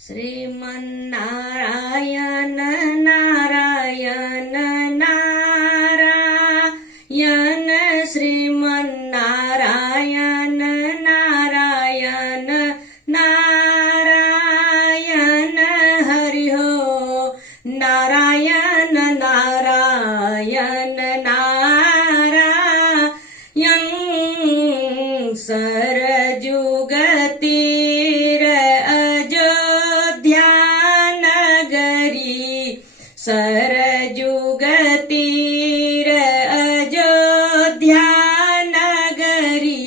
श्रीमन्नारायण नारायण नारायण श्रीमन्नारायण नारायण नारायण हरि हो नारायण नारायण नारायण सरजुग तीर अयोध्या नगरी सरजुग तीर अयोध्या नगरी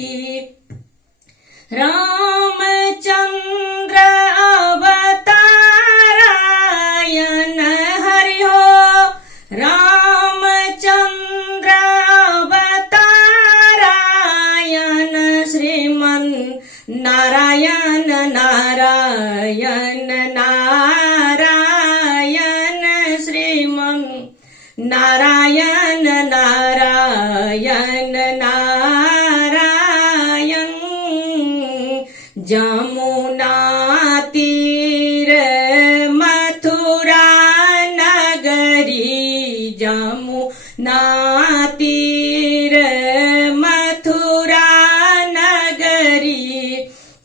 रामचंद्र अवतारायण हरि हो रामचंद्र अवतारायण श्रीमन् नारायण नारायण नारायण श्रीमन् नारायण नारायण नारायण जमुना तीर मथुरा नगरी जमुना तीर मथुरा नगरी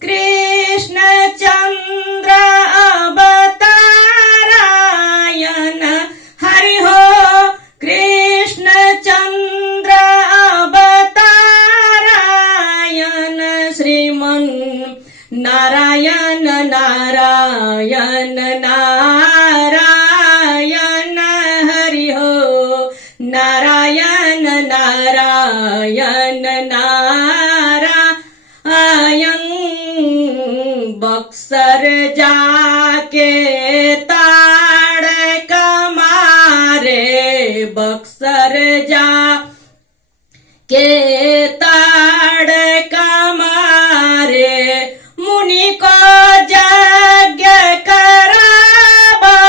कृष्ण चंद्र अवतारायण हरि हो कृष्ण चंद्र अवतारायण श्रीमन् नारायण नारायण नारायण हरि हो नारायण नारायण नारायण बक्सर जाके ताड़ कमारे बक्सर जा के ताड़ कमारे मुनि को यज्ञ कराबायन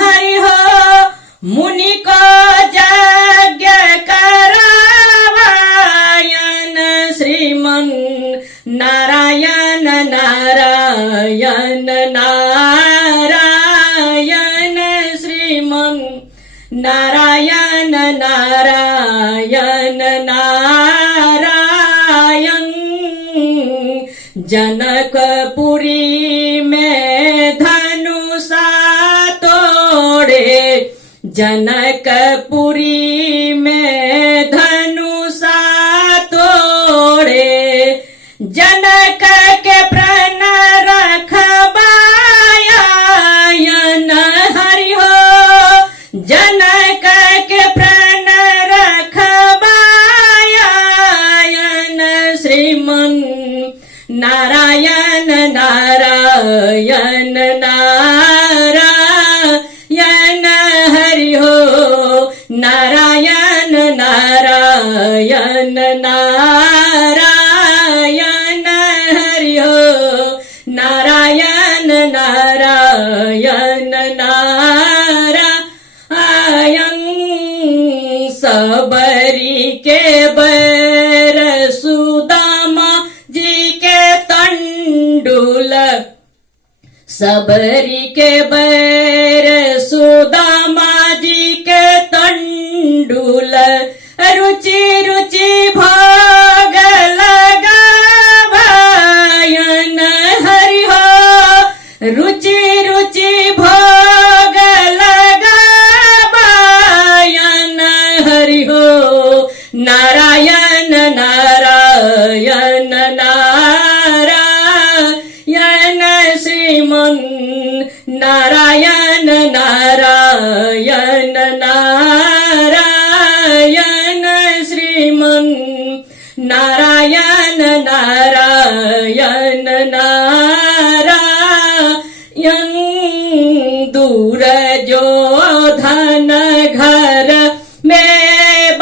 हरि हो मुनि को यज्ञ कराबायन श्रीमन् नारायण नारायण नारायण श्रीमन् नारायण नारायण नारायण जनकपुरी में धनुषा तोड़े जनकपुरी में धनुषा तोड़े जनक के प्राण रखबायन हरि हो जनक के प्राण रखबायन श्रीमन् नारायण नारायण नारायण हरि हो नारायण नारायण नारायण हरि हो नारायण नारायण नारायण सबरी के बर सुदामा जी के तंडुल सबरी के बर सुदामा जी के तंडुल रुचि रुचि भोग लगाबायन हरि हो रुचि रुचि भोग लगाबायन हरि हो नारायण नारायण नारायण श्रीमन् नारायण नारायण नारायण श्रीमन् नारायण नारायण नारायण दूर जो धन घर में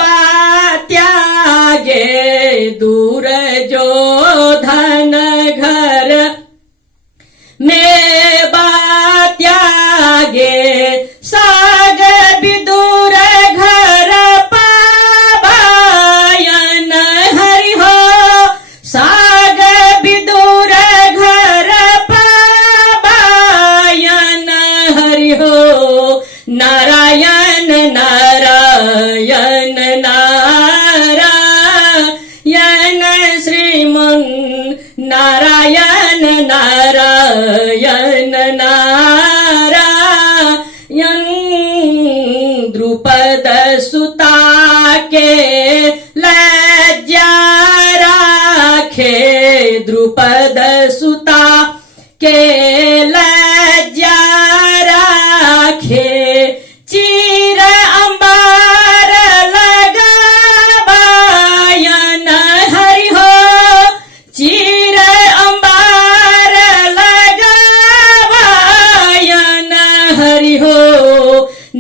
त्यागे दूर जो धन घर में त्यागे साग विदूर घर पाबायन हरि हो साग विदूर घर पा नारायण नारायण नारायण द्रुपद सुता के लज्जा राखे द्रुपद सुता के लज्जा राखे चीर अंबार लगाबायन हरि हो चीर अंबार लगाबायन हरि हो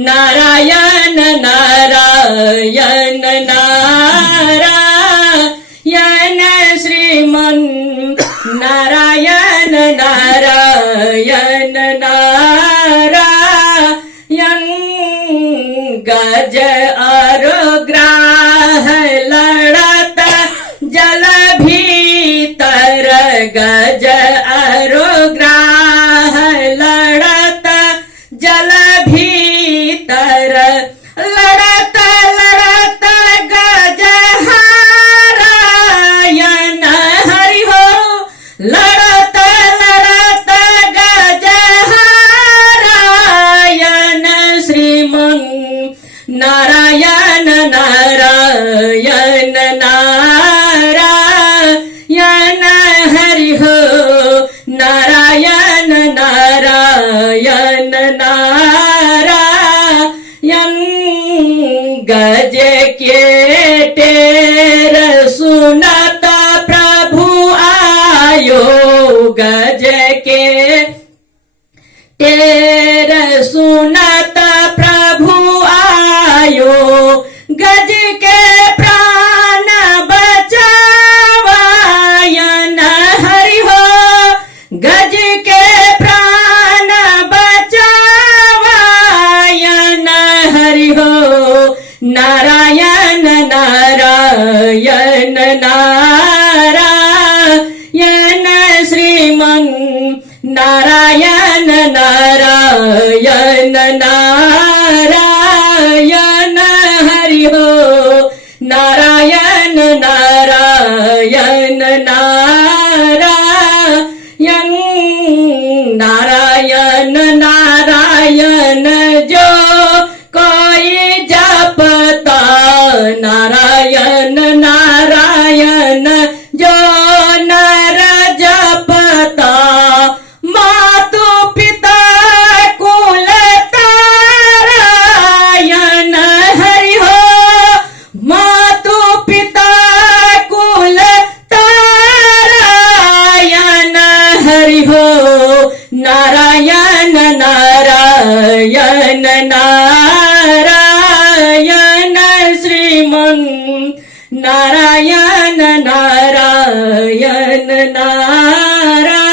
नारायण नारायण नारायण श्रीमन नारायण नारायण नारायण गज अरुग्राह लड़त जल भीतर गज अरुग्राह लड़त जल भीतर लड़त लड़त गज हारायण हरि हो लड़त लड़त गज हारायण श्रीमन नारायण नारायण नारायण हरि हो नारायण नारायण नारायण गज के टेर सुनता प्रभु आयो गज के टेर सुनता प्रभु आयो गज के प्राण बचावायन हरि हो गज के प्राण बचावायन हरि हो नारायण नारायण नारायण श्रीमन नारायण नारायण नारायण हरि हो नारायण नारायण नारायण नारायण नारायण जो कोई जपता नारायण नारायण जो नर जपता मातु पिता कुल तारायण हरि हो मातु पिता कुल तारायण हरि हो नारायण नारायण नारायण श्रीमन नारायण नारायण नारायण